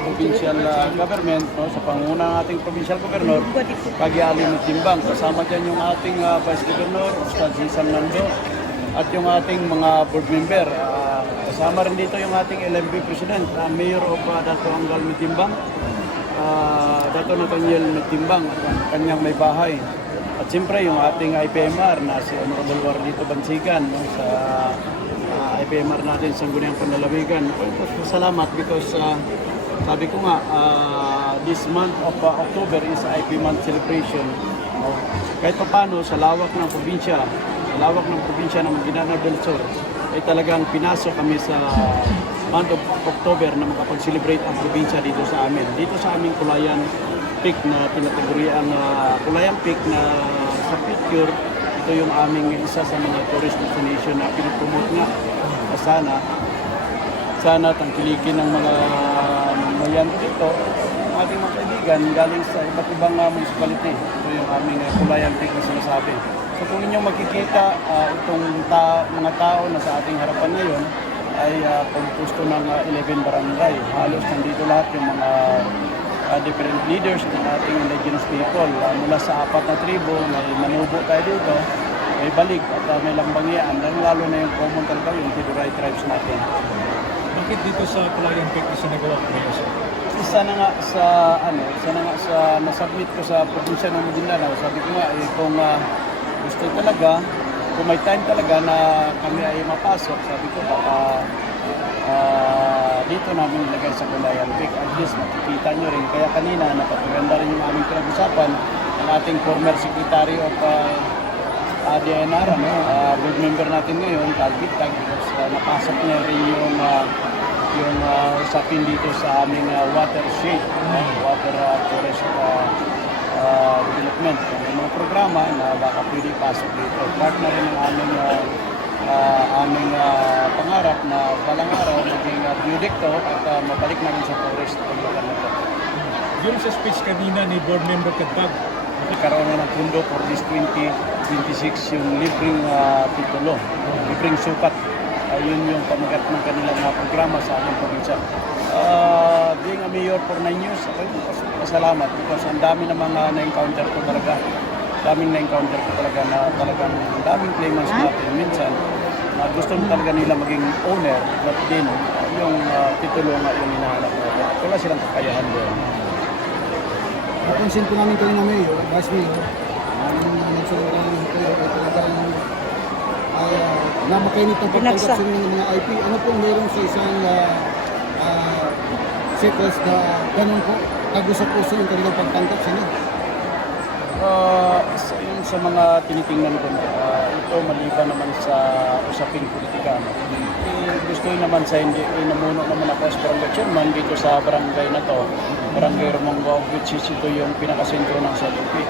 provincial government, no, sa panguna ng ating provincial governor, Pag-iali ng Timbang. Kasama dyan yung ating Vice Governor, Ustad Zisam Nando, at yung ating mga board member. Kasama rin dito yung ating LMB President, Mayor of Dato Anggal Mitimbang, Dato Nathaniel Mitimbang, at kanyang may bahay. At siyempre yung ating IPMR na si Honorable Warlito Bansigan, no, sa IPMR natin sa Sangguniang Panlalawigan. Salamat because sabi ko nga, this month of October is IP month celebration. Kahit pa paano sa lawak ng probinsya, ng Maguindanao del Sur, ay talagang pinasok kami sa month of October na makapag-celebrate ang probinsya dito sa amin. Dito sa aming Kulayan Peak na tinataguri ang Kulayan Peak na sa picture, ito yung aming isa sa mga tourist destination na pinopromote nga. Sana tangkilikin ng mga mayan dito, ating mga kaibigan galing sa iba't ibang municipality. Ito yung aming Kulayan Peak na sinasabi. So kung inyong makikita, itong mga tao na sa ating harapan ngayon ay compusto ng 11 barangay. Halos nandito lahat yung mga different leaders ng ating indigenous people. Mula sa 4 na tribo, may Manubo tayo dito, may Balik at may Lambangian, lalo na yung common talaga yung Tiduray tribes natin. Bakit dito sa Kulayan Peak na sinagawa ko ngayon, sir? Isa na nga sa nasubmit ko sa probinsya ng Maguindanao. Sabi ko nga, kung gusto talaga, kung may time talaga na kami ay mapasok, sabi ko baka dito namin ilagay sa Kulayan Peak. At least makikita nyo rin. Kaya kanina napapaganda rin yung aming pinag-usapan ng ating former Secretary of DNR, board member natin ngayon, Talbitag, because napasok niya rin yung usapin dito sa aming watershed, water forest development. May mga programa na baka pwede pasok dito. Part na rin ang aming pangarap na balang araw maging biodikto at mabalik namin sa forest paglugan nito. Yung sa speech kanina ni Board Member Kadbag, nagkaroon na ng pundo for this 2026 yung libreng titulo, libreng sukat. Yun yung pamagat ng kanilang programa sa ating probinsya. Being a mayor for 9 years, ako pasalamat because ang dami na mga na-encounter ko talaga. Na-encounter ko talaga na talagang daming claimants natin. Minsan, gusto talaga nila maging owner, but din yung titulo nga yung hinahanap natin. Wala silang kakayahan doon. Napansin ko namin kayo na Mayor, Vice Mayor, nagsalita namin kayo, talagang namakainit ang pagtanggap sa inyo ng mga IP. Ano pong meron sa isang circles na ganun po, tagus-puso yung kanilang pagtanggap sa inyo? Sa mga tinitingnan ko, ito maliban naman sa usaping politika. Gusto naman sa hindi, namuno naman ako sa barangay chairman dito sa barangay na to, Barangay Romanggaw, which is ito yung pinakasentro ng South Peak.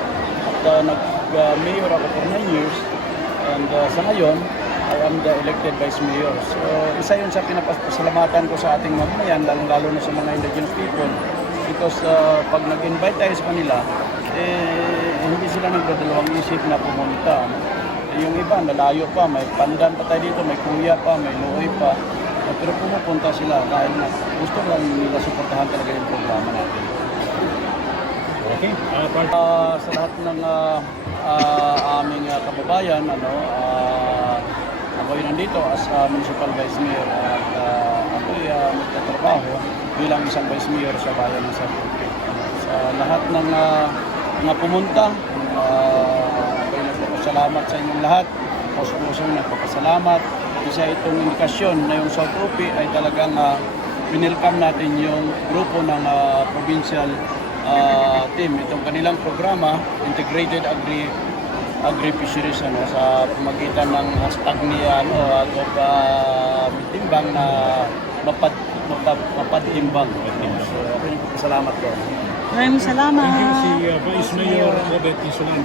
At nag-mayor ako for 9 years, and sa ngayon, I am the elected vice mayor. So, isa yun sa pinapasalamatan ko sa ating mamamayan, lalo na sa mga indigenous people, because pag nag-invite tayo sa kanila, hindi sila nagdadalawang isip na pumunta. Yung iba, nalayo pa, may pandan pa tayo dito, may kuya pa, may luoy pa. Pero pumupunta sila dahil gusto lang nila suportahan talaga yung programa natin. okay? Sa lahat ng aming kababayan, ako ay nandito as municipal vice mayor at ako ay magtatrabaho bilang isang vice mayor sa bayan ng San Roque. Sa lahat ng mga pumunta, ako ay nagpapasalamat sa inyong lahat. Pusong nagpapasalamat. Isa itong indikasyon na yung South Roque ay talagang winelcome natin yung grupo ng provincial team. Itong kanilang programa, Integrated Agri-Fisheries, sa pamagitan ng hashtag ni Mitimbang na mapatimbang. So, ako yung pasalamat ko. Maraming salamat. Thank you si Vice Mayor Obet Insulan.